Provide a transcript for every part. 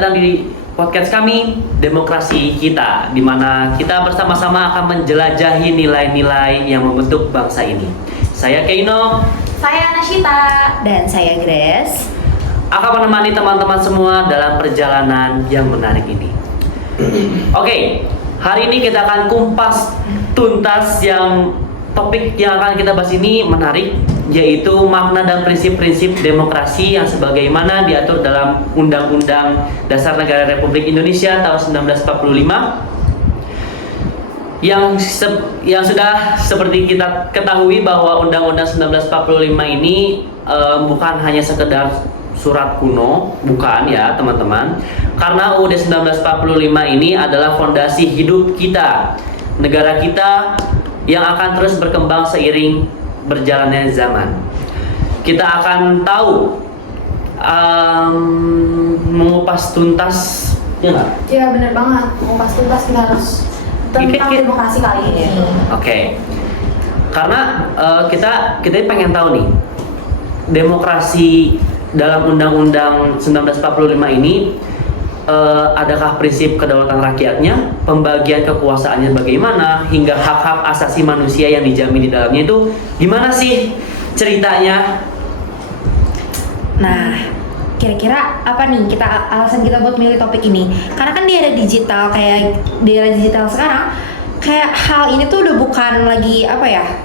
datang di podcast kami Demokrasi Kita, di mana kita bersama-sama akan menjelajahi nilai-nilai yang membentuk bangsa ini. Saya Keino, saya Nashita, dan saya Grace akan menemani teman-teman semua dalam perjalanan yang menarik ini. Oke, hari ini kita akan kumpas tuntas yang topik yang akan kita bahas ini menarik, yaitu makna dan prinsip-prinsip demokrasi yang sebagaimana diatur dalam Undang-Undang Dasar Negara Republik Indonesia tahun 1945 yang sudah seperti kita ketahui bahwa Undang-Undang 1945 ini bukan hanya sekedar surat kuno, bukan ya teman-teman, karena UUD 1945 ini adalah fondasi hidup kita, negara kita yang akan terus berkembang seiring berjalannya zaman. Kita akan tahu mengupas tuntas, ya nggak? Ya benar banget, mengupas tuntas kita harus tentang demokrasi kali ini. Oke. Karena kita pengen tahu nih, demokrasi dalam Undang-Undang 1945 ini adakah prinsip kedaulatan rakyatnya, pembagian kekuasaannya bagaimana, hingga hak-hak asasi manusia yang dijamin di dalamnya itu gimana sih ceritanya? Nah, kira-kira apa nih alasan kita buat milih topik ini? Karena kan di era digital, kayak di era digital sekarang, kayak hal ini tuh udah bukan lagi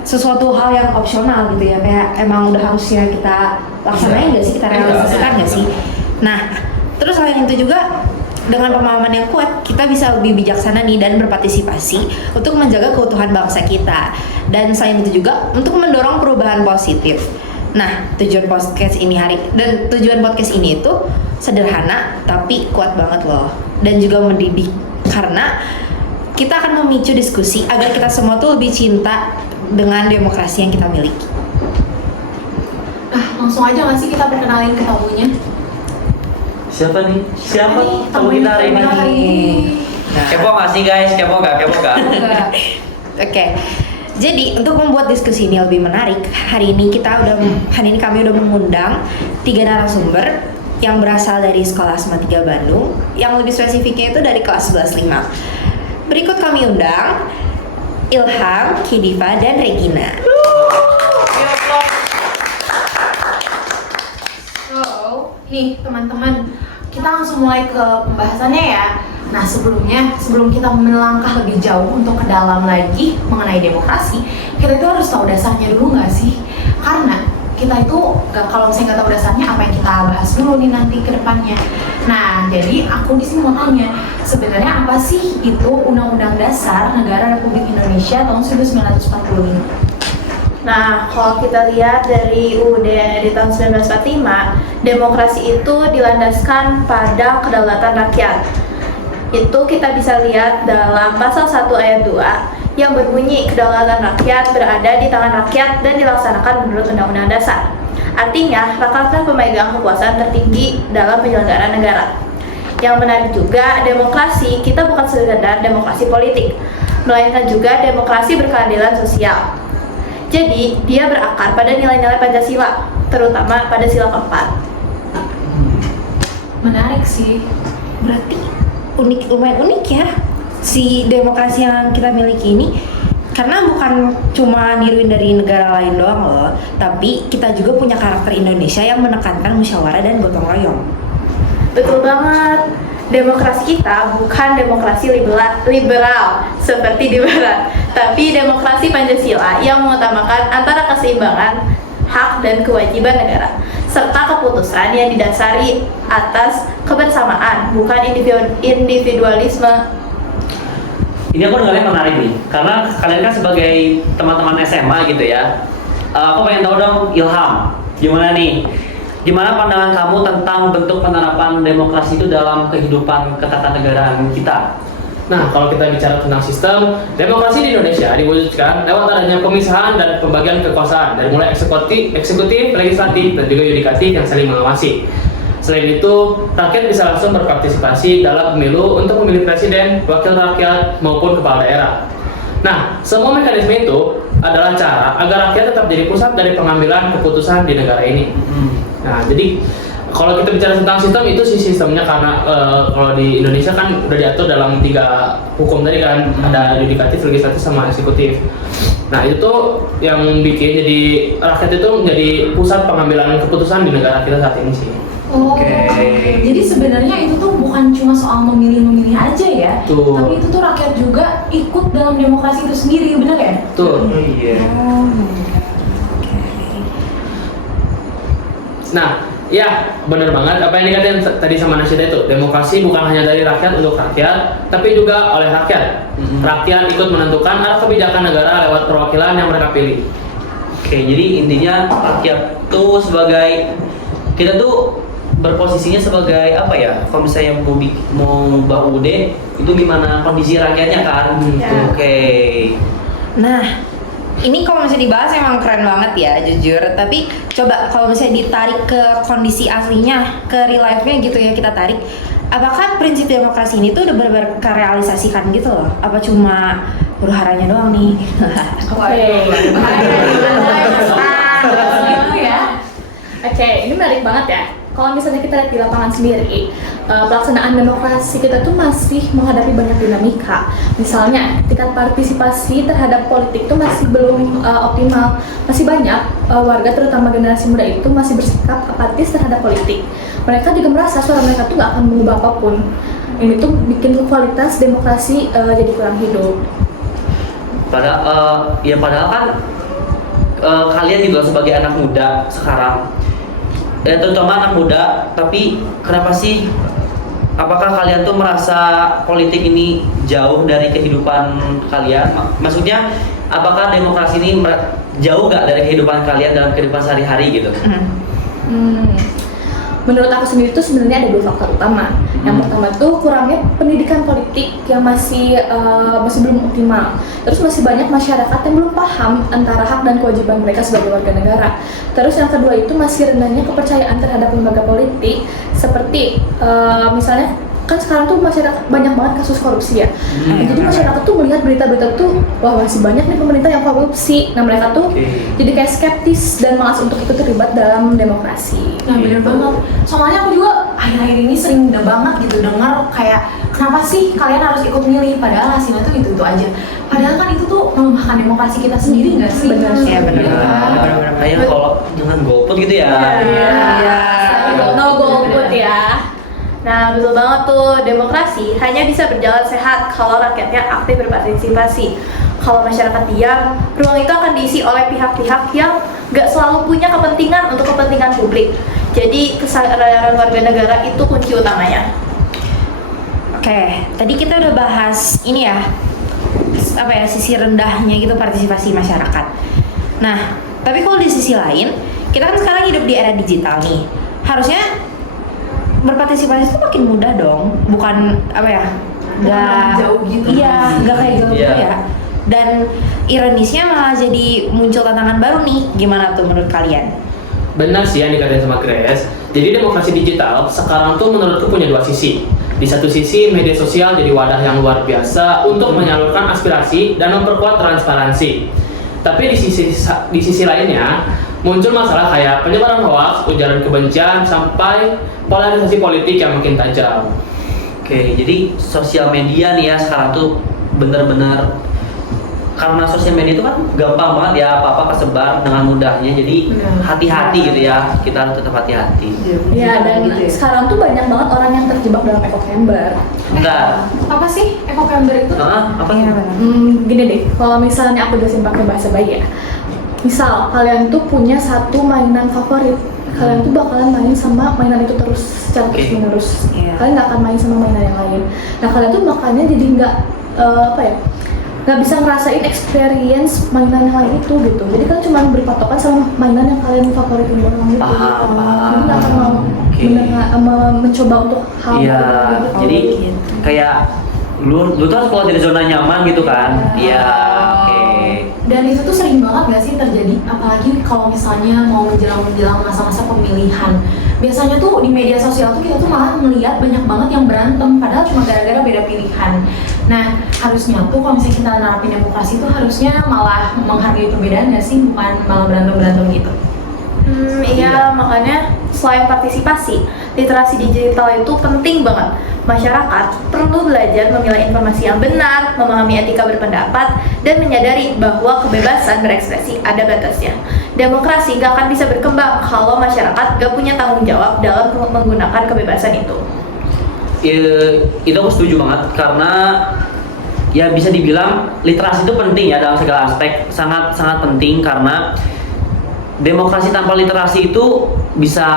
sesuatu hal yang opsional gitu ya, kayak emang udah harusnya kita laksanain nggak sih, kita realisasikan nggak sih? Nah, terus selain itu juga dengan pemahaman yang kuat, kita bisa lebih bijaksana nih dan berpartisipasi untuk menjaga keutuhan bangsa kita. Dan selain itu juga untuk mendorong perubahan positif. Nah, tujuan podcast ini itu sederhana tapi kuat banget loh, dan juga mendidik, karena kita akan memicu diskusi agar kita semua tuh lebih cinta dengan demokrasi yang kita miliki. Nah, langsung aja nggak sih kita perkenalin ke tamunya? Siapa tamu kita hari ini? Kepo nggak sih guys? Kepo nggak? Oke. Jadi untuk membuat diskusi ini lebih menarik, hari ini kami udah mengundang 3 narasumber yang berasal dari Sekolah SMA 3 Bandung, yang lebih spesifiknya itu dari kelas 11-5. Berikut kami undang Ilham, Kidiva, dan Regina. So, nih teman-teman, kita langsung mulai ke pembahasannya ya. Nah, sebelum kita melangkah lebih jauh untuk ke dalam lagi mengenai demokrasi, kita itu harus tahu dasarnya dulu nggak sih? Karena kita itu kalau misalnya nggak tahu dasarnya, apa yang kita bahas dulu nih nanti ke depannya. Nah, jadi aku di sini mau tanya, sebenarnya apa sih itu Undang-Undang Dasar Negara Republik Indonesia tahun 1945? Nah, kalau kita lihat dari UUD di tahun 1945, demokrasi itu dilandaskan pada kedaulatan rakyat. Itu kita bisa lihat dalam pasal 1 ayat 2 yang berbunyi kedaulatan rakyat berada di tangan rakyat dan dilaksanakan menurut Undang-Undang Dasar. Artinya, rakyatlah pemegang kekuasaan tertinggi dalam penyelenggaraan negara. Yang menarik juga, demokrasi kita bukan sekedar demokrasi politik, melainkan juga demokrasi berkeadilan sosial. Jadi, dia berakar pada nilai-nilai Pancasila, terutama pada sila keempat. Menarik sih. Berarti lumayan unik ya si demokrasi yang kita miliki ini, karena bukan cuma niruin dari negara lain doang loh, tapi kita juga punya karakter Indonesia yang menekankan musyawarah dan gotong royong. Betul banget. Demokrasi kita bukan demokrasi liberal seperti di barat, tapi demokrasi Pancasila yang mengutamakan antara keseimbangan hak dan kewajiban negara, serta keputusan yang didasari atas kebersamaan, bukan individualisme. Ini aku dengarnya menarik nih, karena kalian kan sebagai teman-teman SMA gitu ya. Aku pengen tahu dong, Ilham, gimana nih? Gimana pandangan kamu tentang bentuk penerapan demokrasi itu dalam kehidupan ketatanegaraan kita? Nah, kalau kita bicara tentang sistem demokrasi di Indonesia diwujudkan lewat adanya pemisahan dan pembagian kekuasaan dari mulai eksekutif, legislatif, dan juga yudikatif yang saling mengawasi. Selain itu, rakyat bisa langsung berpartisipasi dalam pemilu untuk memilih presiden, wakil rakyat, maupun kepala daerah. Nah, semua mekanisme itu adalah cara agar rakyat tetap jadi pusat dari pengambilan keputusan di negara ini. Nah, jadi kalau kita bicara tentang sistem itu sih sistemnya karena kalau di Indonesia kan udah diatur dalam 3 hukum tadi kan, ada yudikatif, legislatif sama eksekutif. Nah itu tuh yang bikin jadi rakyat itu menjadi pusat pengambilan keputusan di negara kita saat ini sih. Oh, Oke. jadi sebenarnya itu tuh bukan cuma soal memilih ya, Tuh. tapi itu tuh rakyat juga ikut dalam demokrasi itu sendiri, bener ya? Tuh. Iya. Nah, ya benar banget apa yang dikatain tadi sama Nasida itu. Demokrasi bukan hanya dari rakyat untuk rakyat, tapi juga oleh rakyat. Rakyat ikut menentukan arah kebijakan negara lewat perwakilan yang mereka pilih. Oke, jadi intinya rakyat tuh sebagai, kita tuh berposisinya sebagai apa ya? Kalau misalnya mau ubah UUD itu gimana kondisi rakyatnya kan? Ya. Oke. Nah, ini kalau misalnya dibahas emang keren banget ya, jujur. Tapi coba kalau misalnya ditarik ke kondisi aslinya, ke real life-nya gitu ya, kita tarik. Apakah prinsip demokrasi ini tuh udah benar-benar kerealisasikan gitu loh? Apa cuma huru-haranya doang nih? Oke. Gitu ya. Oke, ini menarik banget ya. Kalau misalnya kita lihat di lapangan sendiri, pelaksanaan demokrasi kita tuh masih menghadapi banyak dinamika. Misalnya, tingkat partisipasi terhadap politik tuh masih belum optimal. Masih banyak warga, terutama generasi muda itu masih bersikap apatis terhadap politik. Mereka juga merasa suara mereka tuh gak akan mengubah apapun. Ini tuh bikin kualitas demokrasi jadi kurang hidup. Padahal kan kalian gitu loh, sebagai anak muda sekarang, terutama anak muda, tapi kenapa sih, apakah kalian tuh merasa politik ini jauh dari kehidupan kalian? Maksudnya apakah demokrasi ini jauh gak dari kehidupan kalian dalam kehidupan sehari-hari gitu? Menurut aku sendiri tuh sebenarnya ada 2 faktor utama. Yang pertama tuh kurangnya pendidikan politik yang masih belum optimal. Terus masih banyak masyarakat yang belum paham antara hak dan kewajiban mereka sebagai warga negara. Terus yang kedua itu masih rendahnya kepercayaan terhadap lembaga politik, seperti misalnya kan sekarang tuh masyarakat banyak banget kasus korupsi ya. Jadi masyarakat tuh melihat berita-berita tuh, wah masih banyak nih pemerintah yang korupsi. Nah mereka tuh jadi kayak skeptis dan malas untuk ikut terlibat dalam demokrasi. Nah bener banget. Soalnya aku juga akhir-akhir ini sering banget gitu dengar kayak, kenapa sih kalian harus ikut milih, padahal hasilnya tuh itu aja. Padahal kan itu tuh melemahkan demokrasi kita sendiri nggak sih? Benar. Iya, benar. Kayak kalau jangan golput gitu ya. Iya. No golput ya. Nah, betul banget tuh, demokrasi hanya bisa berjalan sehat kalau rakyatnya aktif berpartisipasi. Kalau masyarakat diam, ruang itu akan diisi oleh pihak-pihak yang gak selalu punya kepentingan untuk kepentingan publik. Jadi, kesadaran warga negara itu kunci utamanya. Oke, tadi kita udah bahas ini ya, apa ya, sisi rendahnya gitu partisipasi masyarakat. Nah, tapi kalau di sisi lain, kita kan sekarang hidup di era digital nih. Harusnya berpartisipasi itu makin mudah dong, bukan apa ya, nggak jauh gitu. Iya, nggak kayak gitu Iya. ya. Dan ironisnya malah jadi muncul tantangan baru nih. Gimana tuh menurut kalian? Benar sih yang dikatain sama Grace. Jadi demokrasi digital sekarang tuh menurutku punya 2 sisi. Di satu sisi media sosial jadi wadah yang luar biasa untuk menyalurkan aspirasi dan memperkuat transparansi. Tapi di sisi lainnya muncul masalah kayak penyebaran hoaks, ujaran kebencian, sampai polarisasi politik yang makin tajam. Oke, jadi sosial media nih ya sekarang tuh bener-bener, karena sosial media itu kan gampang banget ya, apa-apa kesebar dengan mudahnya. Jadi Benar. hati-hati gitu ya, kita harus tetap hati-hati. Ya, dan Gitu ya. sekarang tuh banyak banget orang yang terjebak dalam echo chamber. Enggak. Apa sih echo chamber itu? Apa? Iya, benar. Gini deh, kalau misalnya aku jelasin pakai bahasa bayi ya. Misal, kalian tuh punya satu mainan favorit. Kalian tuh bakalan main sama mainan itu terus secara Oke. terus-menerus. Iya. Kalian nggak akan main sama mainan yang lain. Nah, kalian tuh makanya jadi nggak bisa ngerasain experience mainan yang lain itu gitu. Jadi kalian cuma berpatokan sama mainan yang kalian favoritin doang gitu. Paham. Jadi nggak akan mau Oke. mencoba untuk hal Iya, baru gitu. jadi kayak lu tuh harus keluar dari zona nyaman gitu kan? Iya. Oke. Dan itu tuh sering banget gak sih terjadi, apalagi kalau misalnya mau menjelang masa-masa pemilihan. Biasanya tuh di media sosial tuh kita tuh malah melihat banyak banget yang berantem, padahal cuma gara-gara beda pilihan. Nah, harusnya tuh kalau misalnya kita nerapin demokrasi tuh harusnya malah menghargai perbedaan gak sih, bukan malah berantem-berantem gitu. Iya, makanya selain partisipasi, literasi digital itu penting banget. Masyarakat perlu belajar memilah informasi yang benar, memahami etika berpendapat, dan menyadari bahwa kebebasan berekspresi ada batasnya. Demokrasi gak akan bisa berkembang kalau masyarakat gak punya tanggung jawab dalam menggunakan kebebasan itu. Itu aku setuju banget karena ya bisa dibilang literasi itu penting ya dalam segala aspek, sangat penting karena demokrasi tanpa literasi itu bisa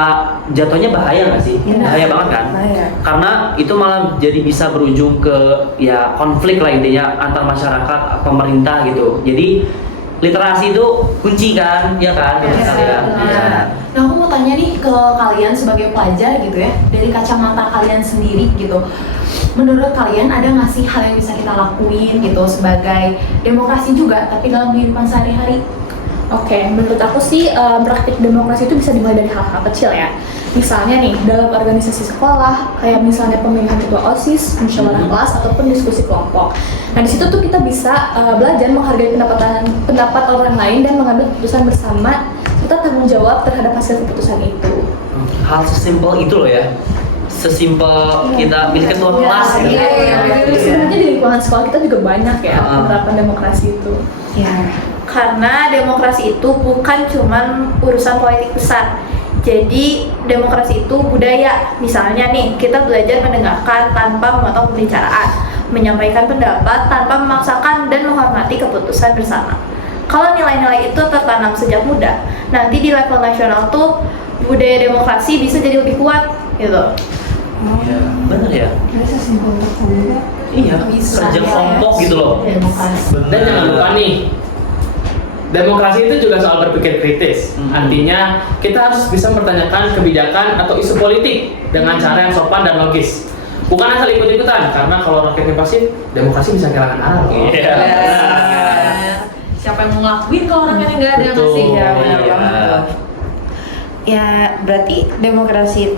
jatuhnya bahaya nggak sih? Iya. Bahaya banget kan? Bahaya. Karena itu malah jadi bisa berujung ke ya konflik lah intinya antar masyarakat, pemerintah gitu. Jadi literasi itu kunci kan, ya kan? Iya, kalian. benar. Iya. Nah, aku mau tanya nih ke kalian sebagai pelajar gitu ya, dari kacamata kalian sendiri gitu. Menurut kalian ada nggak sih hal yang bisa kita lakuin gitu sebagai demokrasi juga, tapi dalam kehidupan sehari-hari? Oke, menurut aku sih praktik demokrasi itu bisa dimulai dari hal-hal kecil ya. Misalnya nih, dalam organisasi sekolah, kayak misalnya pemilihan ketua OSIS, musyawarah kelas, ataupun diskusi kelompok. Nah, di situ tuh kita bisa belajar menghargai pendapat orang lain dan mengambil keputusan bersama, serta tanggung jawab terhadap hasil keputusan itu. Hal sesimpel itu loh ya. Sesimpel kita pilih ketua kelas gitu. Sebenarnya di lingkungan sekolah kita juga banyak ya penerapan demokrasi itu. Ya. Karena demokrasi itu bukan cuman urusan politik besar. Jadi demokrasi itu budaya. Misalnya nih, kita belajar mendengarkan tanpa memotong pembicaraan, menyampaikan pendapat tanpa memaksakan, dan menghormati keputusan bersama. Kalau nilai-nilai itu tertanam sejak muda, nanti di level nasional tuh budaya demokrasi bisa jadi lebih kuat gitu. Iya, bener ya. Bisa simpel juga. Iya, Bisa, kerja ya. kelompok gitu loh. Demokrasi. Dan jangan lupa nih, demokrasi itu juga soal berpikir kritis. Artinya kita harus bisa mempertanyakan kebijakan atau isu politik dengan cara yang sopan dan logis. Bukan asal ikut-ikutan, karena kalau rakyatnya pasif, demokrasi bisa kehilangan arah loh. Iya. Siapa yang mau ngelakuin kalau orangnya nggak ada nggak Betul. sih? Ya, benar Iya. banget. Ya berarti demokrasi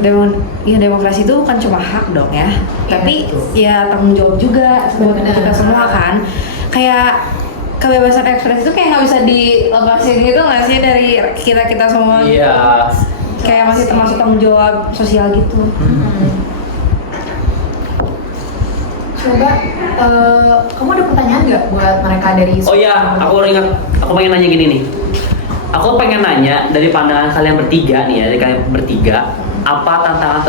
itu bukan cuma hak dong ya, tapi ya tanggung jawab juga buat Benar. kita semua kan. Kayak kebebasan ekspresi itu kayak nggak bisa dilepasin gitu nggak sih dari kita semua? Iya. Kayak masih termasuk tanggung jawab sosial gitu. Coba, kamu ada pertanyaan nggak buat mereka dari? Oh iya, aku baru ingat. Aku pengen nanya gini nih. Aku pengen nanya dari pandangan kalian bertiga nih ya, dari kalian bertiga, apa tantangan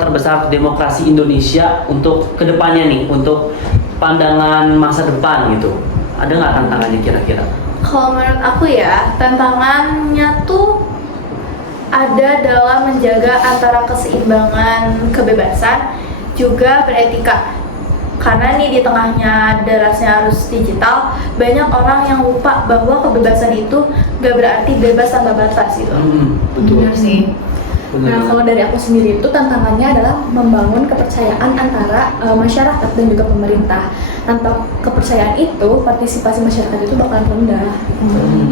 terbesar demokrasi Indonesia untuk kedepannya nih, untuk pandangan masa depan gitu? Ada nggak tantangannya kira-kira? Kalau menurut aku ya, tantangannya tuh ada dalam menjaga antara keseimbangan kebebasan juga beretika. Karena nih di tengahnya derasnya arus digital, banyak orang yang lupa bahwa kebebasan itu gak berarti bebas tanpa batas gitu. Betul. Benar sih. Nah, kalau dari aku sendiri itu tantangannya adalah membangun kepercayaan antara masyarakat dan juga pemerintah. Tanpa kepercayaan itu, partisipasi masyarakat itu bakalan rendah.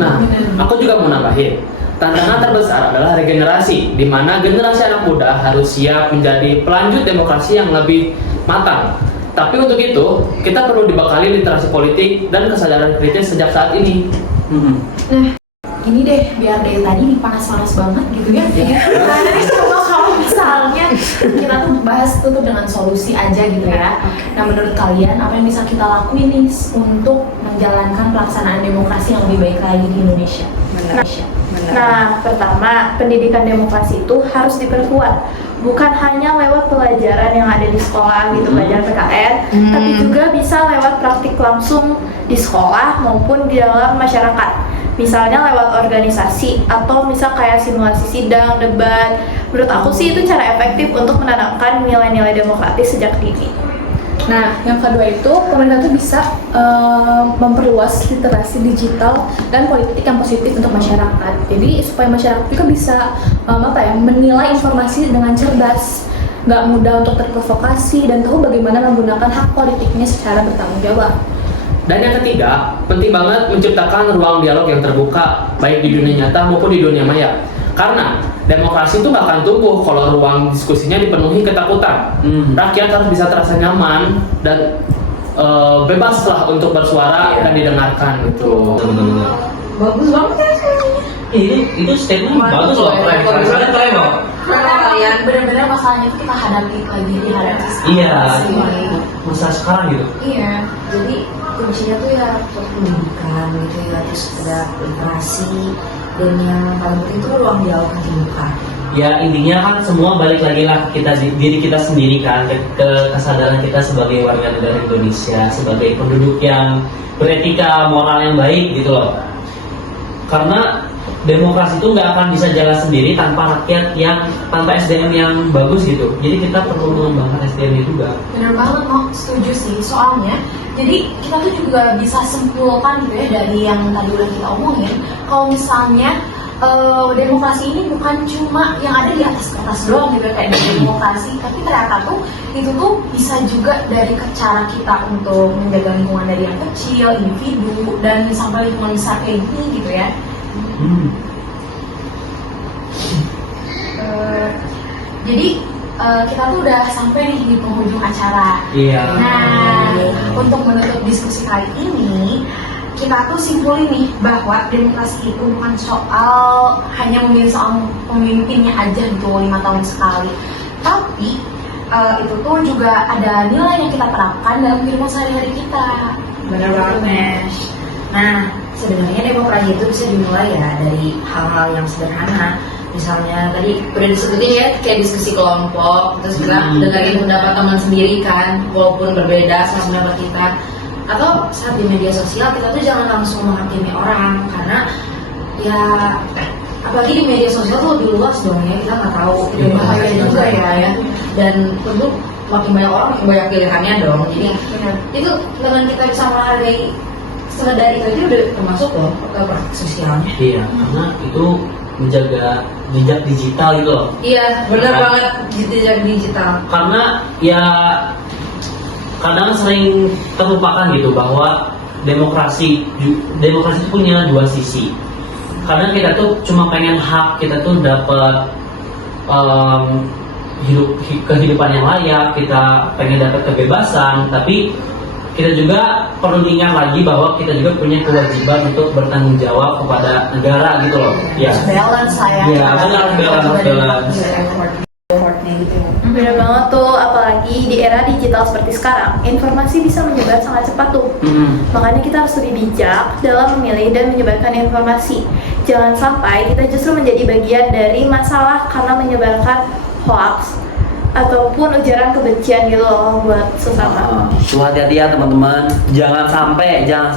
Nah, aku juga mau nambahin. Tantangan terbesar adalah regenerasi, di mana generasi anak muda harus siap menjadi pelanjut demokrasi yang lebih matang. Tapi untuk itu, kita perlu dibekali literasi politik dan kesadaran kritis sejak saat ini. Nah, ini deh, biar dari tadi nih panas-panas banget gitu ya. Nah, jadi coba kalau misalnya kita tuh bahas tutup dengan solusi aja gitu ya. Nah, menurut kalian apa yang bisa kita lakuin nih untuk menjalankan pelaksanaan demokrasi yang lebih baik lagi di Indonesia? Benar. Nah, pertama, pendidikan demokrasi itu harus diperkuat. Bukan hanya lewat pelajaran yang ada di sekolah gitu, pelajaran PKN, tapi juga bisa lewat praktik langsung di sekolah maupun di dalam masyarakat. Misalnya lewat organisasi atau misal kayak simulasi sidang, debat. Menurut aku sih itu cara efektif untuk menanamkan nilai-nilai demokratis sejak dini. Nah, yang kedua itu pemerintah tuh bisa memperluas literasi digital dan politik yang positif untuk masyarakat. Jadi supaya masyarakat juga bisa menilai informasi dengan cerdas, nggak mudah untuk terprovokasi dan tahu bagaimana menggunakan hak politiknya secara bertanggung jawab. Dan yang ketiga, penting banget menciptakan ruang dialog yang terbuka, baik di dunia nyata maupun di dunia maya. Karena demokrasi itu nggak akan tumbuh kalau ruang diskusinya dipenuhi ketakutan. Rakyat harus bisa terasa nyaman dan bebas lah untuk bersuara dan didengarkan gitu. bagus banget ya semuanya. Itu statement bagus loh, keren loh. Karena kalian benar-benar masalahnya itu kita hadapi lagi dihadapi Iya, sekarang. masa sekarang gitu. Iya. jadi kuncinya tuh ya pendidikan gitu ya, terus ada literasi, dan yang paling penting itu ruang dialog terbuka. Ya intinya kan semua balik lagi lah kita diri kita sendiri kan, ke kesadaran kita sebagai warga negara Indonesia, sebagai penduduk yang beretika moral yang baik gitu loh. Karena demokrasi itu nggak akan bisa jalan sendiri tanpa rakyat tanpa SDM yang bagus gitu. Jadi kita perlu mengembangkan SDM juga. Benar banget, Mo. Setuju sih. Soalnya, jadi kita tuh juga bisa simpulkan gitu ya dari yang tadi udah kita omongin. Kalau misalnya demokrasi ini bukan cuma yang ada di atas kertas doang gitu kayak demokrasi, tapi ternyata tuh itu tuh bisa juga dari cara kita untuk menjaga lingkungan dari yang kecil, individu, dan sampai lingkungan besar kayak gini gitu ya. Jadi kita tuh udah sampai nih di penghujung acara. Iya. Nah, untuk menutup diskusi kali ini, kita tuh simpulin nih bahwa demokrasi itu bukan soal hanya memilih soal pemimpinnya aja gitu 5 tahun sekali, tapi itu tuh juga ada nilai yang kita terapkan dalam kehidupan sehari-hari kita. Benar banget, Mesh. Nah, sebenarnya demokrasi itu bisa dimulai ya dari hal-hal yang sederhana. Misalnya tadi udah disebutin ya, kayak diskusi kelompok, terus kita dengerin pendapat teman sendiri kan, walaupun berbeda sama pendapat kita. Atau saat di media sosial kita tuh jangan langsung menghakimi orang, karena ya apalagi di media sosial tuh lebih luas dong ya, kita nggak tahu itu bahaya juga ya. Dan tentu makin banyak orang makin banyak pilihannya dong. Jadi itu dengan kita bisa menghargai sekedar itu udah termasuk loh ke praktik sosialnya. Iya, karena itu menjaga jejak digital gitu loh. Iya, benar Kan? banget, jejak digital. Karena ya kadang sering terlupakan gitu bahwa demokrasi itu punya dua sisi. Kadang kita tuh cuma pengen hak kita tuh dapat kehidupan yang layak, kita pengen dapat kebebasan, tapi kita juga perlu diingat lagi bahwa kita juga punya kewajiban untuk bertanggung jawab kepada negara gitu loh. Ya. Balance saya. Iya, benar balance. Effortnya gitu. Bener banget tuh, apalagi di era digital seperti sekarang, informasi bisa menyebar sangat cepat tuh. Makanya kita harus lebih bijak dalam memilih dan menyebarkan informasi. Jangan sampai kita justru menjadi bagian dari masalah karena menyebarkan hoax ataupun ujaran kebencian gitu loh buat sesama. Tuh hati-hati ya teman-teman, jangan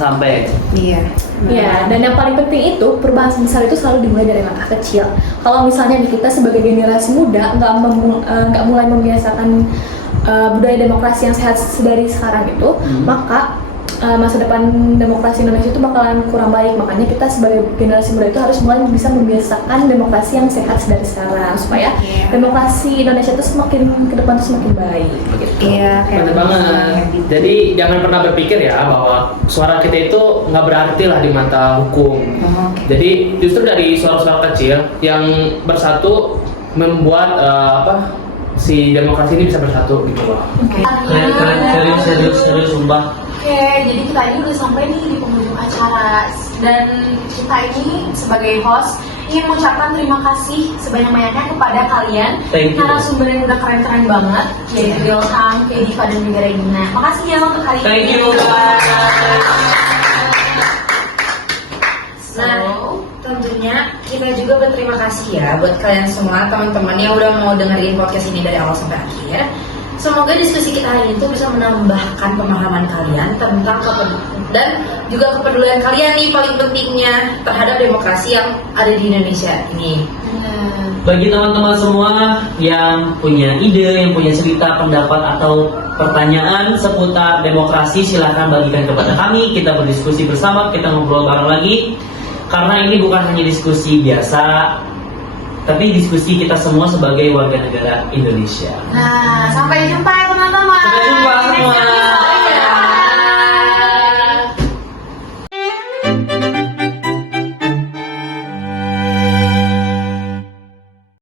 sampai. Iya. Ya, dan yang paling penting itu perubahan besar itu selalu dimulai dari langkah kecil. Kalau misalnya di kita sebagai generasi muda nggak mulai membiasakan budaya demokrasi yang sehat dari sekarang itu, maka masa depan demokrasi Indonesia itu bakalan kurang baik. Makanya kita sebagai generasi muda itu harus mulai bisa membiasakan demokrasi yang sehat dari sekarang supaya demokrasi Indonesia itu semakin ke depan itu semakin baik. Iya, Bener banget. Jadi jangan pernah berpikir ya bahwa suara kita itu nggak berarti lah di mata hukum. Jadi justru dari suara-suara kecil yang bersatu membuat si demokrasi ini bisa bersatu gitu loh. Keren, serius sumpah. Oke, jadi kita ini udah sampai nih di penghujung acara, dan kita ini sebagai host ingin mengucapkan terima kasih sebanyak-banyaknya kepada kalian Thank you. narasumber yang udah keren-keren banget, yaitu Ilham, Diva, dan juga Regina. Makasih ya untuk hari ini. Thank you guys. Nah, tentunya kita juga berterima kasih ya buat kalian semua teman-teman yang udah mau dengerin podcast ini dari awal sampai akhir. Semoga diskusi kita hari ini tuh bisa menambahkan pemahaman kalian tentang dan juga kepedulian kalian nih paling pentingnya terhadap demokrasi yang ada di Indonesia ini. Bagi teman-teman semua yang punya ide, yang punya cerita, pendapat atau pertanyaan seputar demokrasi, silahkan bagikan kepada kami. Kita berdiskusi bersama, kita ngobrol bareng lagi. Karena ini bukan hanya diskusi biasa, tapi diskusi kita semua sebagai warga negara Indonesia. Nah, sampai jumpa ya teman-teman. Sampai jumpa semua.